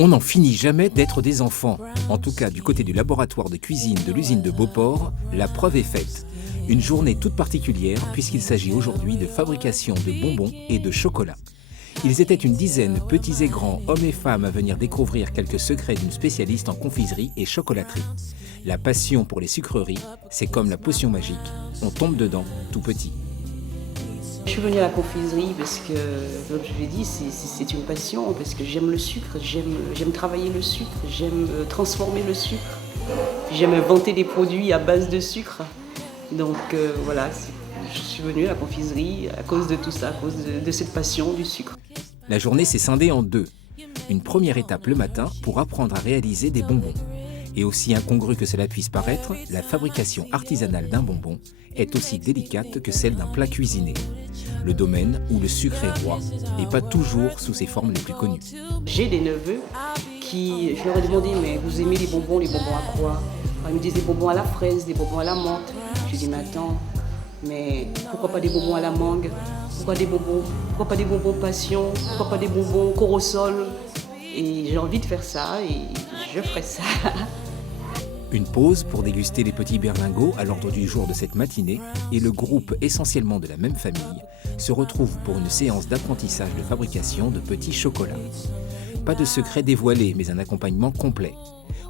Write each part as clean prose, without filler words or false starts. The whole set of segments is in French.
On n'en finit jamais d'être des enfants. En tout cas, du côté du laboratoire de cuisine de l'usine de Beauport, la preuve est faite. Une journée toute particulière puisqu'il s'agit aujourd'hui de fabrication de bonbons et de chocolat. Ils étaient une dizaine, petits et grands, hommes et femmes, à venir découvrir quelques secrets d'une spécialiste en confiserie et chocolaterie. La passion pour les sucreries, c'est comme la potion magique. On tombe dedans tout petit. Je suis venue à la confiserie parce que, comme je l'ai dit, c'est une passion, parce que j'aime le sucre, j'aime travailler le sucre, j'aime transformer le sucre, j'aime inventer des produits à base de sucre. Donc voilà, je suis venue à la confiserie à cause de tout ça, à cause de cette passion du sucre. La journée s'est scindée en deux. Une première étape le matin pour apprendre à réaliser des bonbons. Et aussi incongru que cela puisse paraître, la fabrication artisanale d'un bonbon est aussi délicate que celle d'un plat cuisiné. Le domaine où le sucre est roi, et pas toujours sous ses formes les plus connues. J'ai des neveux qui, je leur ai demandé, mais vous aimez les bonbons à quoi? Ils me disent des bonbons à la fraise, des bonbons à la menthe. Je dis, mais attends, mais pourquoi pas des bonbons à la mangue? Pourquoi pas des bonbons passion? Pourquoi pas des bonbons corosol? Et j'ai envie de faire ça et je ferai ça. Une pause pour déguster les petits berlingots à l'ordre du jour de cette matinée et le groupe, essentiellement de la même famille, se retrouve pour une séance d'apprentissage de fabrication de petits chocolats. Pas de secret dévoilé, mais un accompagnement complet.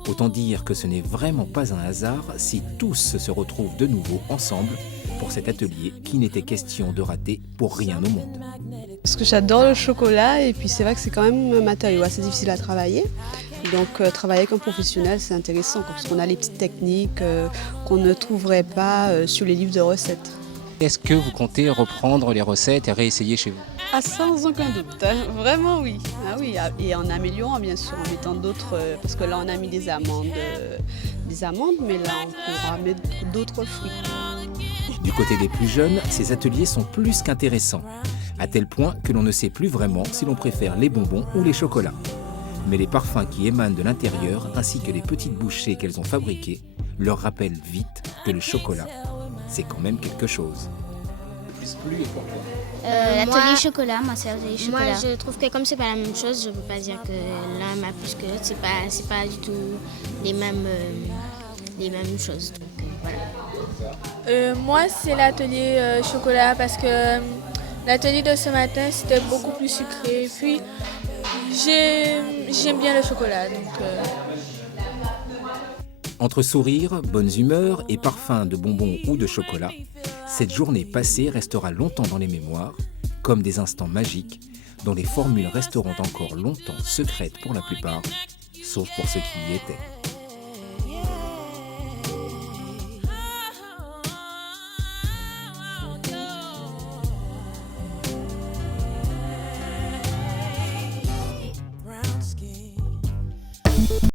Autant dire que ce n'est vraiment pas un hasard si tous se retrouvent de nouveau ensemble pour cet atelier qui n'était question de rater pour rien au monde. Parce que j'adore le chocolat et puis c'est vrai que c'est quand même un matériau assez difficile à travailler. Donc travailler avec un professionnel, c'est intéressant parce qu'on a les petites techniques qu'on ne trouverait pas sur les livres de recettes. Est-ce que vous comptez reprendre les recettes et réessayer chez vous? Ah, sans aucun doute, hein. Vraiment oui. Ah oui, et en améliorant bien sûr, en mettant d'autres, parce que là on a mis des amandes, mais là on pourra mettre d'autres fruits. Du côté des plus jeunes, ces ateliers sont plus qu'intéressants, à tel point que l'on ne sait plus vraiment si l'on préfère les bonbons ou les chocolats. Mais les parfums qui émanent de l'intérieur, ainsi que les petites bouchées qu'elles ont fabriquées, leur rappellent vite que le chocolat, c'est quand même quelque chose. L'atelier chocolat, moi c'est l'atelier chocolat. Moi je trouve que comme c'est pas la même chose, je peux pas dire que l'un m'a plus que l'autre, c'est pas du tout les mêmes choses. Donc, voilà. Moi c'est l'atelier chocolat parce que l'atelier de ce matin c'était beaucoup plus sucré. Et puis j'aime bien le chocolat. Donc, Entre sourires, bonnes humeurs et parfums de bonbons ou de chocolat, cette journée passée restera longtemps dans les mémoires, comme des instants magiques dont les formules resteront encore longtemps secrètes pour la plupart, sauf pour ceux qui y étaient.